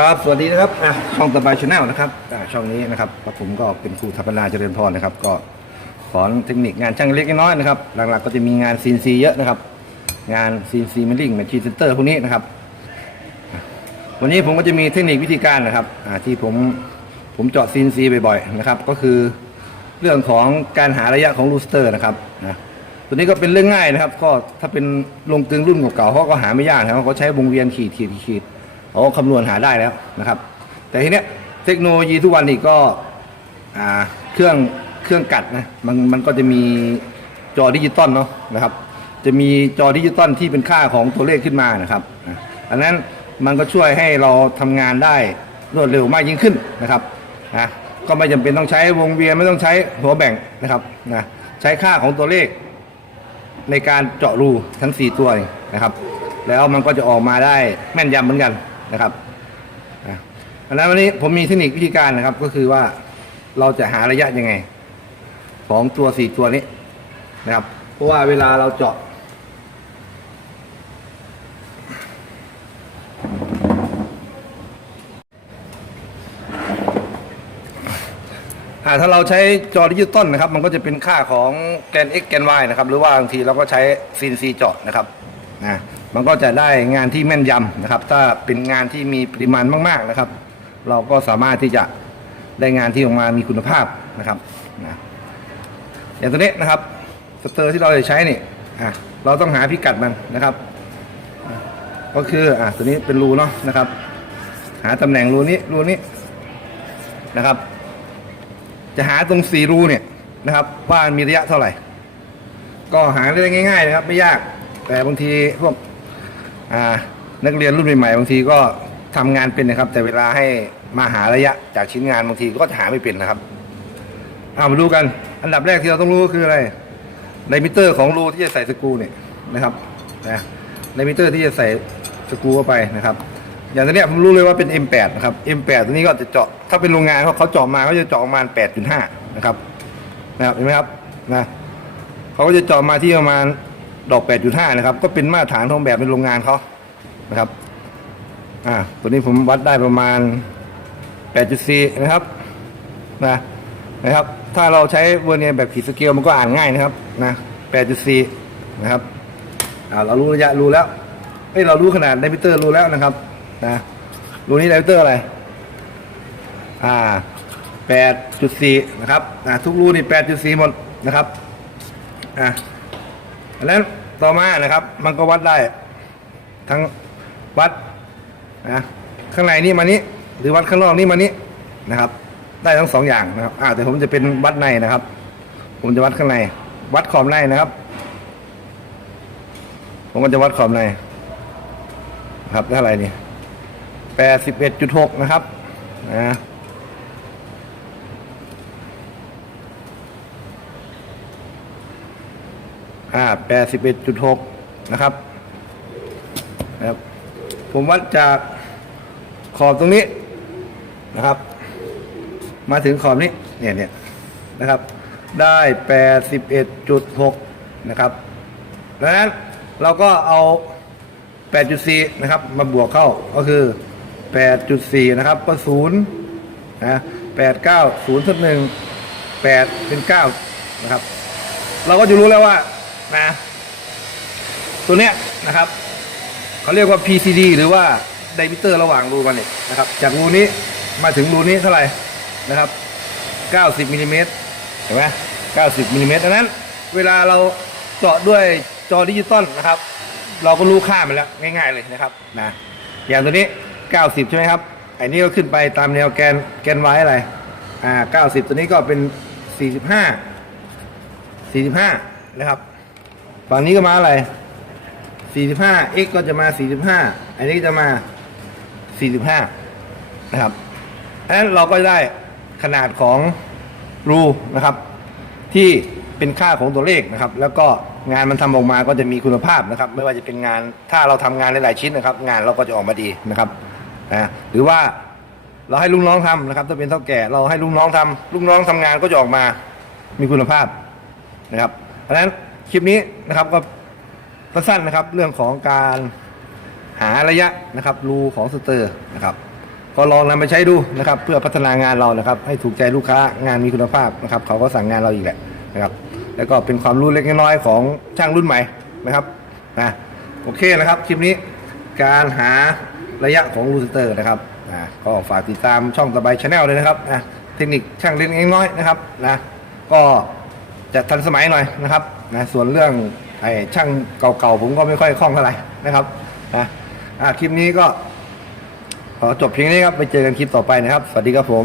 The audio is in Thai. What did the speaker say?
ครับสวัสดีนะครับอะช่องตบายชาแนลนะครับอะช่องนี้นะครับผมก็เป็นครูทัพนาเจริญพรนะครับ ก็สอนเทคนิคงานช่างเล็กน้อยนะครับ หลักๆก็จะมีงาน CNC เยอะนะครับ งาน CNC Milling Machine Center พวกนี้นะครับ วันนี้ผมก็จะมีเทคนิควิธีการนะครับอะที่ผมผมเจาะ CNC บ่อยๆนะครับ ก็คือเรื่องของการหาระยะของลูสเตอร์นะครับนะตัวนี้ก็เป็นเรื่องง่ายนะครับ ก็ถ้าเป็นลงกึงรุ่นเก่าๆเขาก็หาไม่ยากนะครับเขาใช้วงเวียนขีดขีดขีด เขาคำนวณหาได้แล้วนะครับ แต่ทีเนี้ยเทคโนโลยีทุกวันนี้ก็อ่าเครื่องเครื่องกัดนะมันมันก็จะมีจอดิจิตอลเนาะนะครับ จะมีจอดิจิตอลที่เป็นค่าของตัวเลขขึ้นมานะครับอันนั้นมันก็ช่วยให้เราทำงานได้รวดเร็วมากยิ่งขึ้นนะครับนะก็ไม่จำเป็นต้องใช้วงเวียนไม่ต้องใช้หัวแบ่งนะครับนะใช้ค่าของตัวเลข ในการเจาะรูทั้ง 4 ตัวนี่นะครับ แล้วมันก็จะออกมาได้แม่นยำเหมือนกัน นะครับอันนั้นวันนี้ผมมีเทคนิควิธีการนะครับก็คือว่าเราจะหาระยะยังไงของตัว4ตัวนี้นะครับ เพราะว่าเวลาเราเจาะ ถ้าเราใช้จอดิจิตอลนะครับ มันก็จะเป็นค่าของแกน x แกน y นะครับ หรือว่าบางทีเราก็ใช้ CNC เจาะนะครับนะ มันก็จะได้งานที่แม่นยำนะครับ ถ้าเป็นงานที่มีปริมาณมาก ๆนะครับ เราก็สามารถที่จะได้งานที่ออกมามีคุณภาพนะครับนะอย่างตัวนี้นะครับสเตอร์ที่เราจะใช้นี่อะเราต้องหาพิกัดมันนะครับ ก็คืออะตัวนี้เป็นรูเนาะนะครับ หาตำแหน่งรูนี้รูนี้นะครับ จะหาตรงสี่รูเนี่ยนะครับว่ามีระยะเท่าไหร่ ก็หาได้ง่ายๆนะครับ ไม่ยากแต่บางทีพวก อ่านักเรียนรุ่นใหม่ๆบางทีก็ทำงานเป็นนะครับ แต่เวลาให้มาหาระยะจากชิ้นงานบางทีก็จะหาไม่เป็นนะครับเอามาดูกัน อันดับแรกที่เราต้องรู้ก็คืออะไรไดมิเตอร์ของรูที่จะใส่สกรูเนี่ยนะครับนะไดมิเตอร์ที่จะใส่สกรูเข้าไปนะครับอย่างตัวเนี้ยผมรู้เลยว่าเป็น M8 นะครับ M8 ตัวนี้ก็จะเจาะถ้าเป็นโรงงานเขาเขาเจาะมาเขาจะเจาะประมาณ 8.5 นะครับนะครับเห็นไหมครับนะเขาก็จะเจาะมาที่ประมาณ ดอก 8.5 นะครับ ก็เป็นมาตรฐานของแบบในโรงงานเขานะครับ อ่า ตัวนี้ผมวัดได้ประมาณ 8.4 นะครับ นะนะครับ ถ้าเราใช้เวอร์เนียแบบขีดสเกลมันก็อ่านง่ายนะครับ นะ 8.4 นะครับ อ่า เรารู้ระยะรู้แล้วเอ้ยเรารู้ขนาดไดมิเตอร์รู้แล้วนะครับ นะ รูนี้ไดมิเตอร์อะไร อ่า 8.4 นะครับ อ่า ทุกรูนี่ 8.4 หมดนะครับ อ่า อันนั้นต่อมานะครับ มันก็วัดได้ ทั้งวัดนะข้างในนี่มานี้ หรือวัดข้างนอกนี่มานี้นะครับ ได้ทั้งสองอย่างนะครับอ่าแต่ผมจะเป็นวัดในนะครับ ผมจะวัดข้างใน วัดขอบในนะครับ ผมก็จะวัดขอบในครับได้เท่าไหร่นี่แปดสิบเอ็ดจุดหกนะครับนะ อ่าแปดสิบเอ็ดจุดหกนะครับนะครับ ผมวัดจากขอบตรงนี้นะครับ มาถึงขอบนี้เนี่ยเนี่ยนะครับ ได้แปดสิบเอ็ดจุดหกนะครับดังนั้นเราก็เอา8.4นะครับ มาบวกเข้าก็คือ8.4นะครับก็0นย์นะ8 9 0ทับ1 8เป็น9นะครับ เราก็จะรู้แล้วว่า นะ ตัวเนี้ยนะครับเขาเรียกว่า PCD หรือว่าไดมิเตอร์ระหว่างรูมันเนี่ยนะครับ จากรูนี้มาถึงรูนี้เท่าไหร่นะครับ 90มิลลิเมตรเห็นไหม90มิลลิเมตรดังนั้น เวลาเราเจาะด้วยจอดิจิตอลนะครับ เราก็รู้ค่ามันแล้วง่าย ๆเลยนะครับนะอย่างตัวนี้ 90 ใช่ไหมครับไอ้นี่ก็ขึ้นไปตามแนวแกนแกนไว้อะไรอ่า90 ตัวนี้ก็เป็น 45 45 นะครับ ฝั่งนี้ก็มาอะไร 45 x ก็จะมา 45 อันนี้จะมา 45 นะครับอันนั้นเราก็ได้ขนาดของรูนะครับ ที่เป็นค่าของตัวเลขนะครับ แล้วก็งานมันทำออกมาก็จะมีคุณภาพนะครับ ไม่ว่าจะเป็นงานถ้าเราทำงานหลายๆชิ้นนะครับ งานเราก็จะออกมาดีนะครับนะหรือว่าเราให้ลูกน้องทำนะครับถ้าเป็นเท่าแก่เราให้ลูกน้องทำลูกน้องทำงานก็จะออกมามีคุณภาพนะครับเพราะฉะนั้น คลิปนี้นะครับก็สั้นๆนะครับเรื่องของการหาระยะนะครับรูของสเตอร์นะครับก็ลองนำไปใช้ดูนะครับ เพื่อพัฒนางานเรานะครับ ให้ถูกใจลูกค้างานมีคุณภาพนะครับ เขาก็สั่งงานเราอีกแหละนะครับ แล้วก็เป็นความรู้เล็กน้อยของช่างรุ่นใหม่นะครับนะโอเคนะครับคลิปนี้การหาระยะของรูสเตอร์นะครับอ่าก็ฝากติดตามช่องตะไบชาแนลเลยนะครับอะเทคนิคช่างเล็กน้อยนะครับนะก็ จะทันสมัยหน่อยนะครับนะส่วนเรื่องไอ้ช่างเก่าๆผมก็ไม่ค่อยคล่องเท่าไหร่นะครับนะะคลิปนี้ก็ขอจบเพียงนี้ครับไปเจอกันคลิปต่อไปนะครับ สวัสดีครับผม